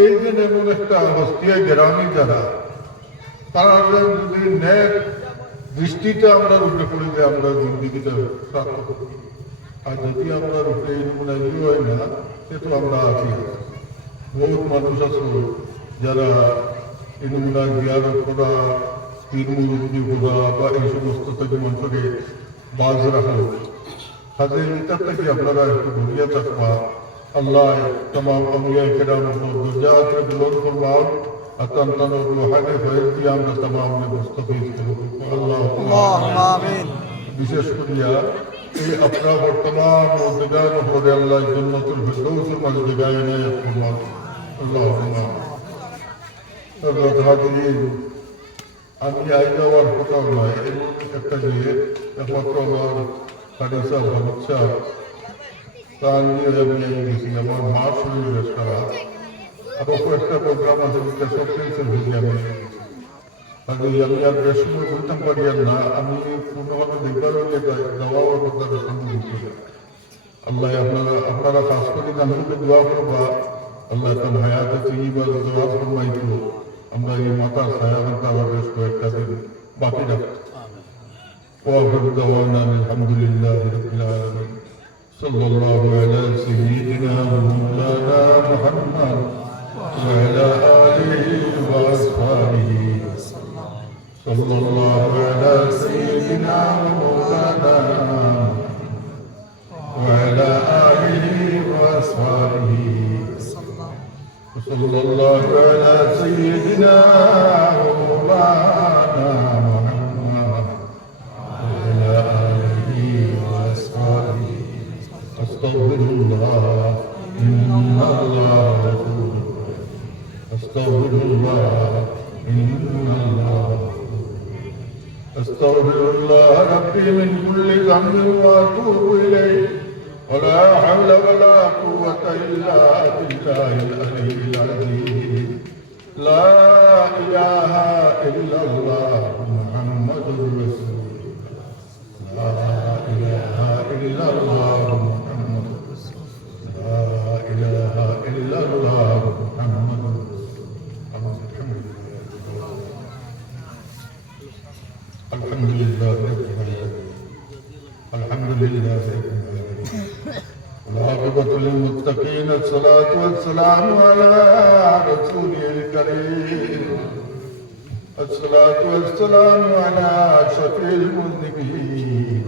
এই যে এমন একটা হস্তিয়া গ্রামী যারা তারা যদি ন্যাক দৃষ্টিতে আমরা রুখে পড়ি যে আমরা জিন্দিগিটা সার্থক করি, আর যদি আমরা রুখে এই নমুনা হয় না সে তো আমরা আছি। বহুত মানুষ আছে যারা এই নমুনা জিয়ারত করা, পীর মুরব্বি করা বা এই সমস্ত থেকে মানুষকে বাজ রাখা, হাতে এটার থেকে আপনারা একটু ঘুরিয়ে থাকবা। আল্লাহ तमाम अम्बिया किराम को दर्जात में बुलंद फरमाओ, अतन तन रूहानी फैज़ दिया আমরা तमाम में मुस्तफीद करो। अल्लाहुम्मा आमीन। বিশেষ করিয়া এই আপনার বর্তমান ও দিগান হরে আল্লাহ জান্নাতুল ফিরদৌসের মাঝে জায়গা এনে ফরমাও। আল্লাহুম্মা হযরত হাজির আমি আই যাওয়ার কথা নয়, এমন একটা যে একমাত্র আমার খালিসা বাচ্চা তার নিয়ে আমি গেছি। আমার মার শরীর বেশ খারাপ, আরো কয়েকটা প্রোগ্রাম আছে যেটা সব ক্যান্সেল হয়েছে। আমি আমি আর বেশ সময় বলতাম পারি আর না, আমি পূর্ণভাবে দেখবার হলে দেওয়ার কথা সামনে দিতে। আল্লাহ আপনারা কাজ করি জানতে দোয়া করবা। আল্লাহ তার হায়াতে তৈবা দোয়া ফরমাইতো আমরা এই মাতার ছায়াঘন্টা আবার বেশ কয়েকটা দিন বাকি রাখবো। ওয়াফির দাওয়ানা আলহামদুলিল্লাহি রাব্বিল আলামিন। সাল্লাল্লাহু আলা সাইয়্যিদিনা মাওলানা মুহাম্মদ ওয়া আলা আলিহি ওয়া আসহাবিহি। সাল্লাল্লাহু আলা সাইয়্যিদিনা মাওলানা ওয়া আলা আলিহি ওয়া আসহাবিহি। صلى الله على سيدنا ومولانا محمد وعلى آله وأصحابه. أستغفر الله إن الله غفور. أستغفر الله إن الله غفور. أستغفر الله ربي من كل ذنب وأتوب إليه. ولا حول ولا قوة إلا بالله العلي العظيم. لا إله إلا الله محمد رسول الله. لا إله إلا الله محمد رسول الله. لا إله إلا الله محمد رسول الله. الحمد لله رب العالمين. الحمد لله رب العالمين. والعاقبة للمتقين. الصلاة والسلام على رسوله الكريم. الصلاة والسلام على شفيع المذنبين.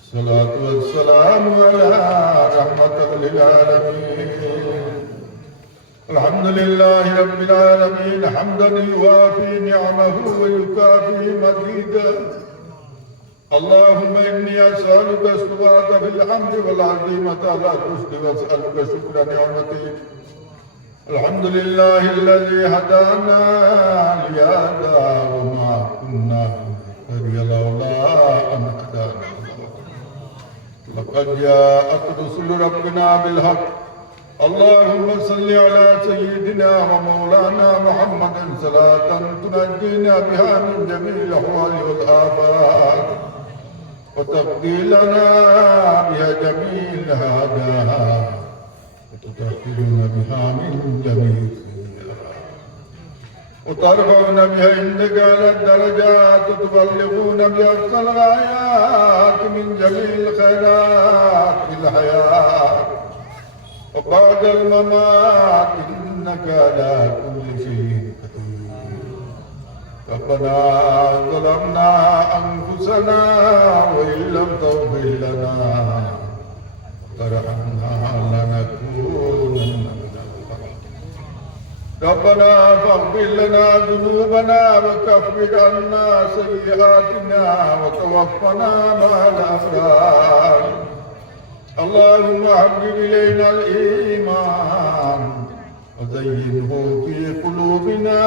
الصلاة والسلام على رحمة للعالمين. الحمد لله رب العالمين حمدا يوافي نعمه ويكافي مزيدا. اللهم إني أسألك الثبات في الحمد والعزيمة على الرشد وأسألك شكر نعمتك. الحمد لله الذي هدانا لهذا وما كنا لنهتدي لولا أن هدانا الله. لقد جاءت رسل ربنا بالحق. اللهم صل على سيدنا ومولانا محمد صلاة تنجينا بها من جميع الأحوال والآفات وتقضي لنا بها جميع الهدايا وتطهرنا بها من جميع السيئات وترفعنا بها عندك على الدرجات وتبلغون بأقصى الغايات من جميع الخيرات في الحياة وبعد الممات إنك على كل شيء قدير. ربنا ظلمنا أنفسنا وإن لم تغفر لنا وترحمنا لنكونن من الخاسرين. ربنا فاغفر لنا ذنوبنا وكفر عنا سيئاتنا وتوفنا مع الأبرار. اللهم حبب إلينا الإيمان وزينه في قلوبنا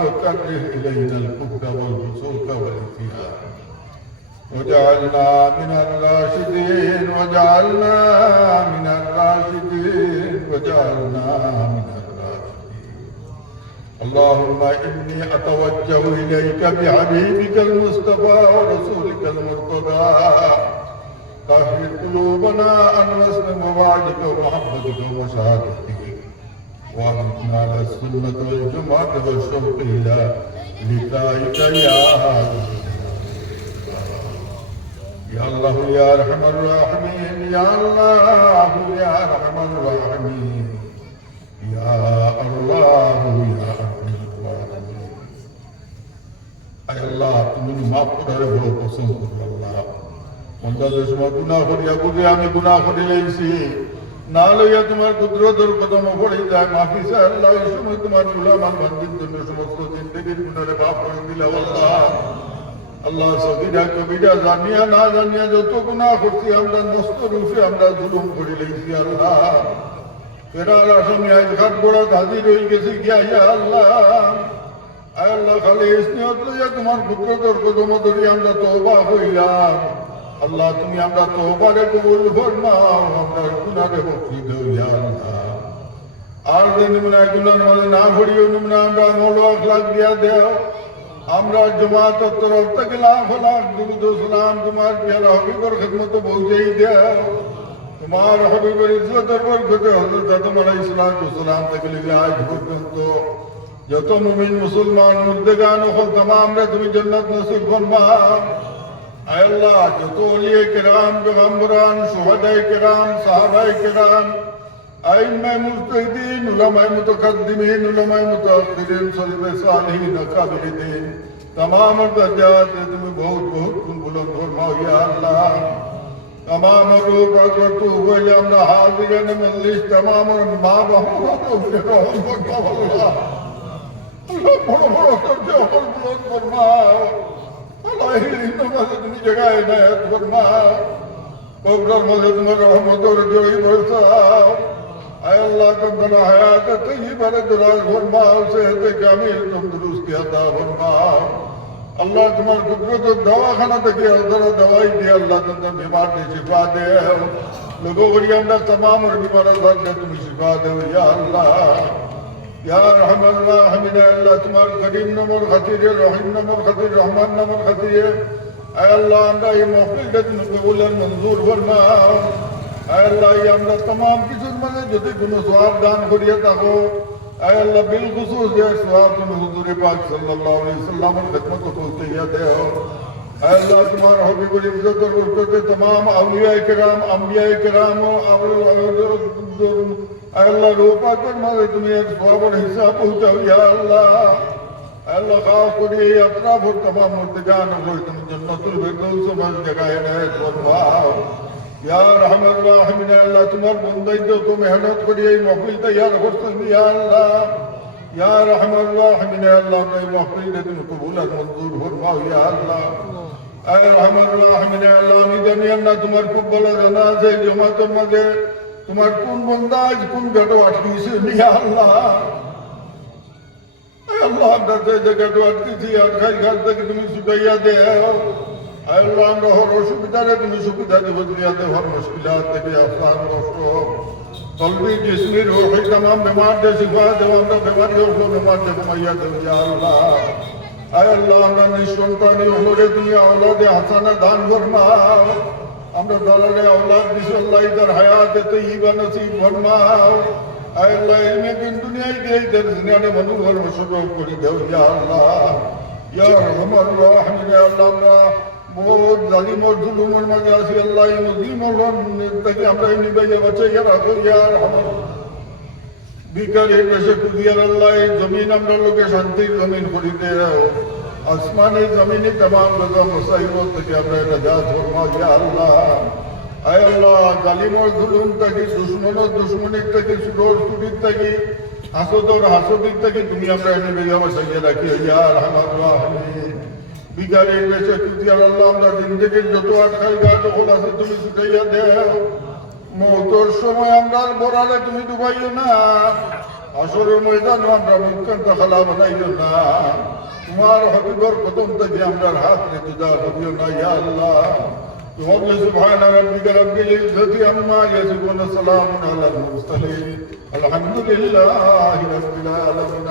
وكره إلينا الكفر والفسوق والعصيان وجعلنا من الراشدين وجعلنا من الراشدين وجعلنا من الراشدين. اللهم إني أتوجه إليك بحبيبك المصطفى ورسولك المرتضى. طهر قلوبنا عن وزن مواعدك ومحبتك ومشاهدتك وأمتنا على السنة والجماعة والشوق إلى لقائك يا الله يا أرحم الراحمين يا الله يا أرحم الراحمين يا الله يا أرحم الراحمين أي الله তুমি মাফ করে বড় পছন্দ করো আল্লাহ অন্দাজের সময় গুনাহ করিয়া বুঝে আমি গুনাহ করে লইছি না লইয়া তোমার কুদরতের কদম পড়ে যায় মাফি চাই আল্লাহ এই সময় তোমার গুলামান বান্দির জন্য সমস্ত জিন্দেগির গুনাহে মাফ করে দিলে আল্লাহ আল্লাহ সগীরা কবিরা জানিয়া না জানিয়া যত গুনাহ করছি আমরা নষ্ট রূপে আমরা জুলুম করে লইছি আল্লাহ ফেরার আসামি আজ ঘাট গোড়া হাজির হয়ে গেছি গিয়া ইয়া আল্লাহ আয় আল্লাহ খালি স্নেহত লইয়া তোমার কুদরতের কদম ধরি আমরা তওবা হইলাম আল্লাহ তুমি আমরা তওবারে কবুল ফরমাও আমরা গুনাহে বখশি দাও ইয়া আল্লাহ আর যে নিমনা গুনার মাঝে না ভরিও নিমনা আমরা আমল ও আখলাক দিয়া দেও আমরা জমাতের তরফ থেকে লাখ লাখ দুরূদ ও সালাম তোমার প্যারা হবিবের খিদমতে পৌঁছাই দেও তোমার হবিবের ইজ্জতের বরকতে হযরত আদম আলাইহিস সালাম থেকে লিয়ে আজ পর্যন্ত যত মুমিন মুসলমান মুর্দেগান হল तमाम রে তুমি জান্নাত নসিব ফরমাও আয় আল্লাহ যত ওলিয়ে কেরাম পেগম্বরান শুহাদায়ে কেরাম সাহাবায়ে কেরাম আইম্মায়ে মুজতাহিদিন উলামায়ে মুতাকাদ্দিমিন উলামায়ে মুতাআখিরিন সলফে সালিহিন আকাবিরিন तमाम दर्जात में तुम्हें बहुत बहुत बुलंद फरमाओ या अल्लाह तमाम लोग अगर तू बोले हमने हाजिर ने मजलिस तमाम और माँ बाप को रहमत कर अल्लाह अल्लाह बड़ा बड़ा करते हो बुलंद फरमाओ अल्लाह ही नमाज तुम्हें जगह है फरमाओ कब्र में तुम्हारा रहमत और जोई बरसाओ ऐ अल्लाह तुम हयात तय्यबा दराज फरमाओ सेहत कामिल तंदुरुस्ती अता फरमाओ अल्लाह तुम्हारे कुदरत दवाखाना থেকে যারা दवाई दे अल्लाह तुम बीमार ने शिफा दे लोगों को আমরা तमाम बीमारों से तुम शिफा दे या अल्लाह या रहमान रहीम अल्लाह तुम्हारे करीम नंबर खातिर रहीम नंबर खातिर रहमान नंबर खातिर ऐ अल्लाह আমরা এই মাহফিলকে তুমি কবুল আর মঞ্জুর ফরমাও ऐ अल्लाह ये আমরা तमाम কিছুর মানে যদি কোনো সওয়াব দান করিয়া থাকো ऐ अल्लाह बिलखुसूस ये सवाब तुम हुजूर पाक सल्लल्लाहु अलैहि वसल्लम की खिदमत को पहुंचाइए दे ऐ अल्लाह तुम्हारा हबीब की इज्जत और बरकत तमाम औलिया किराम अंबिया किराम ऐ अल्लाह रूपा कर मारे तुम्हें सवाब और हिसाब पहुंचाओ या अल्लाह ऐ अल्लाह खास करिए अतराफ और तमाम मुर्दगान को तुम जन्नतुल फिरदौस में जगह है फरमाओ या रहमान रहीम अल्लाह तुम्हार बंदे जो तो मेहनत करिए महफिल तैयार करते या अल्लाह या रहमान रहीम अल्लाह ने महफिल ने तुम कबूल और मंजूर फरमाओ या अल्लाह ऐ रहमान रहीम अल्लाह আমি জানি আল্লাহ তোমার খুব বড় জানা আছে জমাতের মধ্যে তোমার কোন বান্দা আজ কোন গাটো আটকিছে ইয়া আল্লাহ ऐ अल्लाह আমরা যে গাটো আটকিছি আর খাই খাল থেকে তুমি ছুটাইয়া দাও अल्लाह আমরা হর অসুবিধা রে তুমি সুবিধা দেব দুনিয়াতে হর মুশকিলাত থেকে আসান কষ্ট কলবি জিসমি রূহি तमाम बीमार দে শিফা দেব আমরা बीमारियों को बीमार দে ঘুমাইয়া দেব ইয়া আল্লাহ আয় আল্লাহ আমরা নিঃসন্তানী হলে তুমি আওলাদে হাসানা দান ফরমাও আমরা দলালে আওলাদ দিছো আল্লাহ ইদার হায়াত তয়্যিবা নসিব ফরমাও আয় আল্লাহ ইলমে দিন দুনিয়ায় কে ইদার দুনিয়াতে মনোহর সুযোগ করে দাও ইয়া আল্লাহ ইয়া রহমান রহিম আল্লাহ बहुत जालिम और जुलूमों में जासी अल्लाह इन मुस्लिमों तक আমরা নিবাইয়া বাঁচাইয়া রাখো यार हम বিকারের দেশে কুদিয়া আল্লাহ জমিন আমরা লোকে শান্তির জমিন করে দাও আসমানি জমিনে तमाम लोग मुसीबत থেকে আমরা নাজাত ফরমাও या अल्लाह आय अल्लाह जालिम और जुलूम থেকে দুশমন ও দুশমনী থেকে সুরর সুবিত থেকে হাসদ और হাসদিক থেকে তুমি আমরা নিবাইয়া বাঁচাইয়া রাখি या रहमान रहीम বিগারের দেশে কুদিয়া আল্লাহ আমরা জিন্দেগির যত আটকাই গাছ খোলা আছে তুমি ছুটাইয়া দেও মৌতর সময় আমরা বরালে তুমি ডুবাইও না আসরের ময়দানে আমরা মুখখান খালা বানাইও না তোমার হবিবর কদম থেকে আমরা হাত রে জুদা হবিও না ইয়া আল্লাহ তোমাকে সুবহান রাব্বিকা রাব্বিল ইজ্জতি আম্মা ইয়াসিফুন সালামুন আলাল মুরসালিন আলহামদুলিল্লাহি রাব্বিল আলামিন।